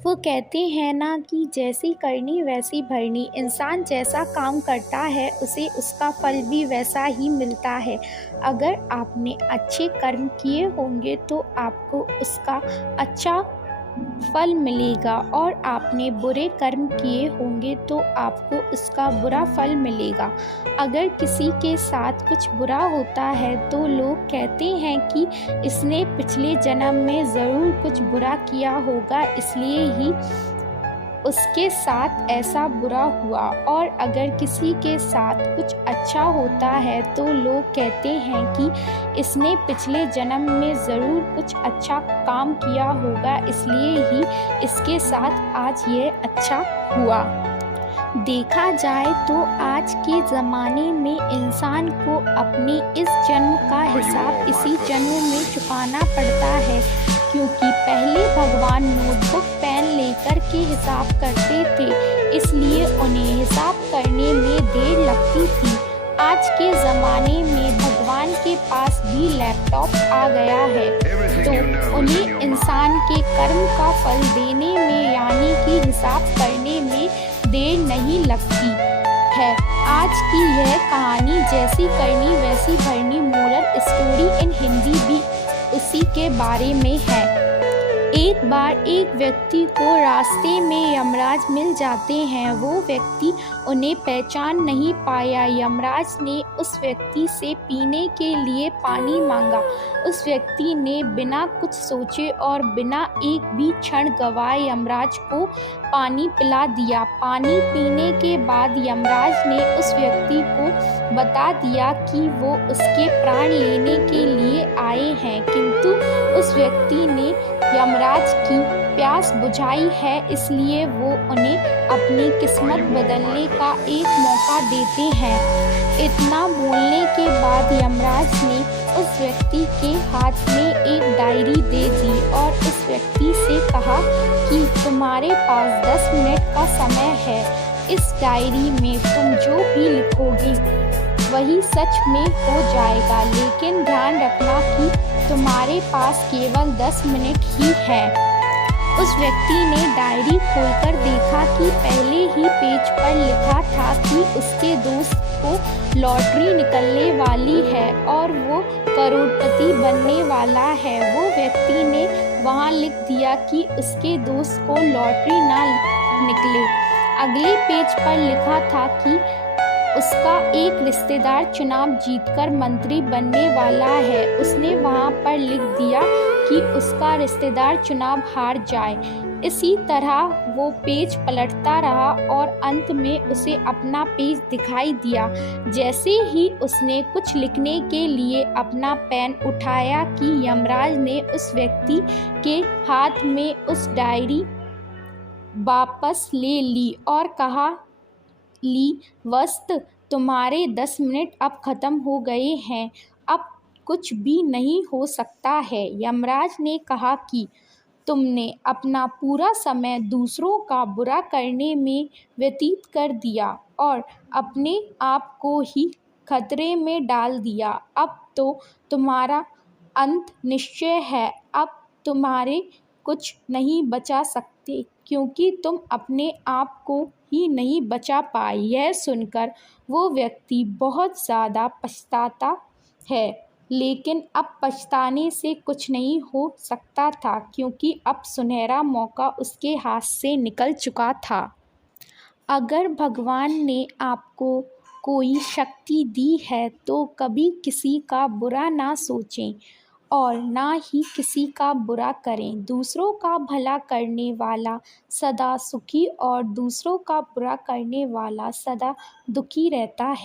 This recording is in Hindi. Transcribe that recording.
वो कहते हैं ना कि जैसी करनी वैसी भरनी। इंसान जैसा काम करता है उसे उसका फल भी वैसा ही मिलता है। अगर आपने अच्छे कर्म किए होंगे तो आपको उसका अच्छा फल मिलेगा और आपने बुरे कर्म किए होंगे तो आपको उसका बुरा फल मिलेगा। अगर किसी के साथ कुछ बुरा होता है तो लोग कहते हैं कि इसने पिछले जन्म में ज़रूर कुछ बुरा किया होगा, इसलिए ही उसके साथ ऐसा बुरा हुआ। और अगर किसी के साथ कुछ अच्छा होता है तो लोग कहते हैं कि इसने पिछले जन्म में ज़रूर कुछ अच्छा काम किया होगा, इसलिए ही इसके साथ आज ये अच्छा हुआ। देखा जाए तो आज के ज़माने में इंसान को अपने इस जन्म का हिसाब इसी जन्म में चुकाना पड़ता है, क्योंकि पहले भगवान नोटबुक पेन लेकर के हिसाब करते थे, इसलिए उन्हें हिसाब करने में देर लगती थी। आज के ज़माने में भगवान के पास भी लैपटॉप आ गया है, तो उन्हें इंसान के कर्म का फल देने में यानी कि हिसाब करने में देर नहीं लगती है। आज की यह कहानी जैसी करनी वैसी भरनी मोरल स्टोरी इन हिंदी भी उसी के बारे में है। एक बार एक व्यक्ति को रास्ते में यमराज मिल जाते हैं। वो व्यक्ति उन्हें पहचान नहीं पाया। यमराज ने उस व्यक्ति से पीने के लिए पानी मांगा। उस व्यक्ति ने बिना कुछ सोचे और बिना एक भी क्षण गवाए यमराज को पानी पिला दिया। पानी पीने के बाद यमराज ने उस व्यक्ति को बता दिया कि वो उसके प्राण लेने के लिए आए हैं, किंतु उस व्यक्ति ने यमराज की प्यास बुझाई है, इसलिए वो उन्हें अपनी किस्मत बदलने का एक मौका देते हैं। इतना बोलने के बाद यमराज ने उस व्यक्ति के हाथ में एक डायरी दे दी और उस व्यक्ति से कहा कि तुम्हारे पास 10 मिनट का समय है। इस डायरी में तुम जो भी लिखोगे वही सच में हो जाएगा, लेकिन ध्यान रखना कि तुम्हारे पास केवल 10 मिनट ही है। उस व्यक्ति ने डायरी खोलकर देखा कि पहले ही पेज पर लिखा था कि उसके दोस्त को लॉटरी निकलने वाली है और वो करोड़पति बनने वाला है। वो व्यक्ति ने वहाँ लिख दिया कि उसके दोस्त को लॉटरी ना निकले। अगले पेज पर लिखा था कि उसका एक रिश्तेदार चुनाव जीतकर मंत्री बनने वाला है। उसने वहाँ पर लिख दिया कि उसका रिश्तेदार चुनाव हार जाए। इसी तरह वो पेज पलटता रहा और अंत में उसे अपना पेज दिखाई दिया। जैसे ही उसने कुछ लिखने के लिए अपना पेन उठाया कि यमराज ने उस व्यक्ति के हाथ में उस डायरी वापस ले ली और कहा, ली वस्त, तुम्हारे 10 मिनट अब खत्म हो गए हैं, अब कुछ भी नहीं हो सकता है। यमराज ने कहा कि तुमने अपना पूरा समय दूसरों का बुरा करने में व्यतीत कर दिया और अपने आप को ही खतरे में डाल दिया। अब तो तुम्हारा अंत निश्चय है। अब तुम्हारे कुछ नहीं बचा सकते, क्योंकि तुम अपने आप को ही नहीं बचा पाए। यह सुनकर वो व्यक्ति बहुत ज़्यादा पछताता है, लेकिन अब पछताने से कुछ नहीं हो सकता था, क्योंकि अब सुनहरा मौका उसके हाथ से निकल चुका था। अगर भगवान ने आपको कोई शक्ति दी है तो कभी किसी का बुरा ना सोचें और ना ही किसी का बुरा करें। दूसरों का भला करने वाला सदा सुखी और दूसरों का बुरा करने वाला सदा दुखी रहता है।